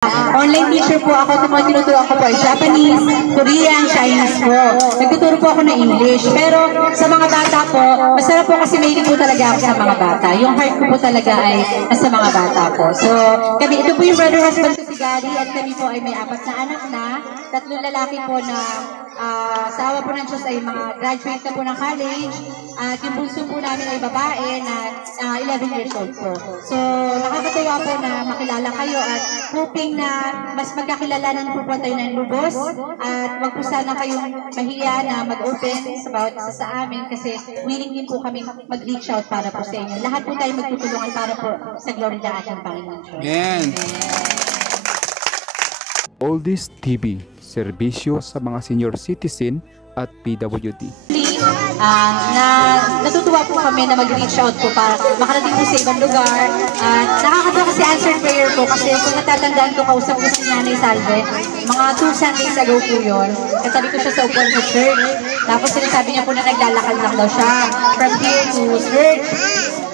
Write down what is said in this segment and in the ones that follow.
Online teacher po ako, tinuturuan ko po ay Japanese, Korean, Chinese po. Nagtuturo po ako ng English. Pero sa mga bata po, masarap po kasi mahilig po talaga ako sa mga bata. Yung heart ko po talaga ay nasa mga bata po. So, kami, ito po yung brother husband ko si Gary at kami po ay may 4 na anak na. 3 lalaki po na sa awa po ng Diyos ay mga graduate na po ng college. At yung bunso po namin ay babae na 11 years old po. So, nakakatawa po na makilala kayo at hoping na mas magkakilalanan po tayo ng lubos at wag po sana kayong mahiya na mag-open sa bawat isa sa amin kasi willing din po kami mag-reach out para po sa inyo. Lahat po tayo magtutulungan para po sa glory ng ating Panginoon. Amen. Oldies TV, serbisyo sa mga senior citizen at PWD. Natutuwa po kami na mag-reach out po para makarating po sa ibang lugar. Nakakatawa kasi answered prayer po kasi kung natatandaan ko, kausap ko si Nanay Salve, mga 2 Sundays ago po yun. Katabi ko siya sa upuan sa church. Tapos sinasabi niya po na naglalakad lang daw siya from here to church.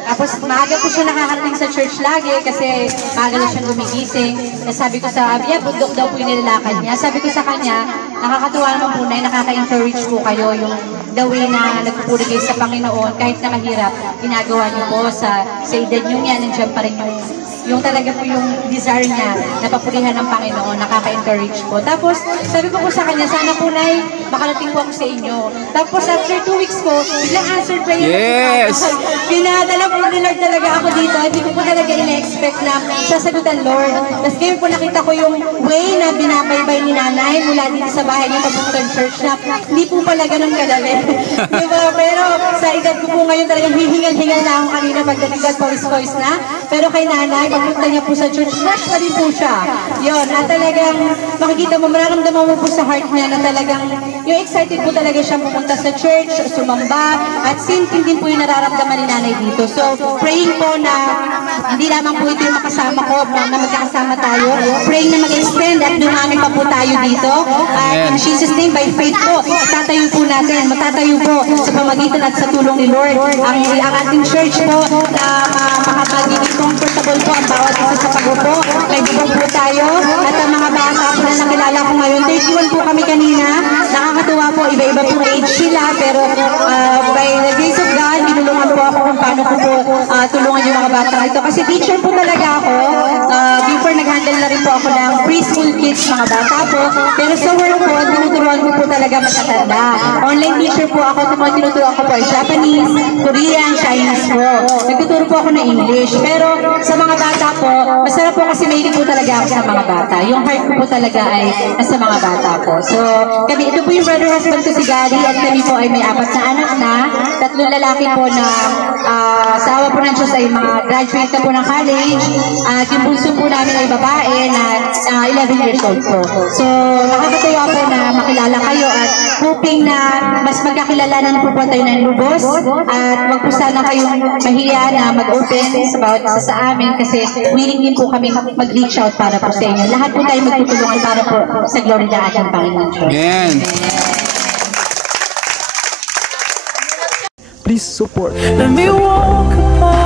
Tapos maaga po siya nakakarating sa church lagi kasi maaga na siyang gumigising. Sabi ko sa Abia, bundok daw po yung nilalakad niya. Sabi ko sa kanya, nakakatuwa naman po na nakaka-encourage po kayo yung the way na nagpupuri kayo sa Panginoon. Kahit na mahirap, ginagawa niyo po sa edad niyo yan, nandiyan pa rin yung talaga po yung desire niya na papurihan ng Panginoon, nakaka-encourage po. Tapos, sabi ko po sa kanya, sana po Nay, makarating po ako sa inyo. Tapos, after 2 weeks po, biglang answered prayer. Yes! Pinadala po ni Lord talaga ako dito. Hindi ko po talaga ina-expect na sasagutan Lord. Tapos ngayon po nakita ko yung way na binabaybay ni Nanay mula dito sa bahay niya papuntang church na hindi po pala ganun kadali. Diba? Pero sa edad ko po ngayon talagang hihingal-hingal na ako kanina pagdating at pawis-pawis na. Pero kay Nanay, pagpunta niya po sa church, fresh pa din po siya. Yun, at talagang makikita mo, mararamdaman mo po sa heart niya na talagang yung excited po talaga siya pumunta sa church, sumamba, at same thing din po yung nararamdaman ni Nanay dito. So, praying po na hindi lamang po ito yung makasama ko, na magkakasama tayo. Praying na mag-extend at dumami pa po tayo dito. At in Jesus' name, by faith po, matatayo po sa pamagitan at sa tulong ni Lord. Ang ating church po na makapagiging comfortable po ang bawat isa sa pag-upo. May bubong po tayo. At ang mga bata po na nakilala ko ngayon, 31 po kami kanina. Nakakatuwa po, iba-iba po age sila. Pero by the grace of God, tinulungan po ako kung paano ko po tulungan yung mga bata ito. Kasi teacher po talaga ako. Before nag-handle na rin po ako ng preschool kids, mga bata po. Pero sa work po, tinuturuan ko po talaga matatanda. Online teacher po ako, tinuturuan ko po ay Japanese, Korean, Chinese po. Nagtuturo po ako ng English. Pero sa mga bata po, masarap po kasi mahilig po talaga ako sa mga bata. Yung heart ko po talaga ay nasa mga bata po. So, kami, ito po yung brother husband ko si Gary at kami po ay may 4 na anak na. 3 lalaki po na sa awa po ng Diyos ay mga graduate na po ng college. At yung bunso po namin ay babae na 11 years old po. So, nakakatawa po na makilala kayo at hoping na mas magkakilalanan po tayo ng lubos. At wag po sana kayong mahiya na mag-open sa bawat isa sa amin kasi willing din po kami mag-reach out para po sa inyo. Lahat po tayo magtutulungan para po sa glory ng ating Panginoon. Amen. Please support. Let me walk upon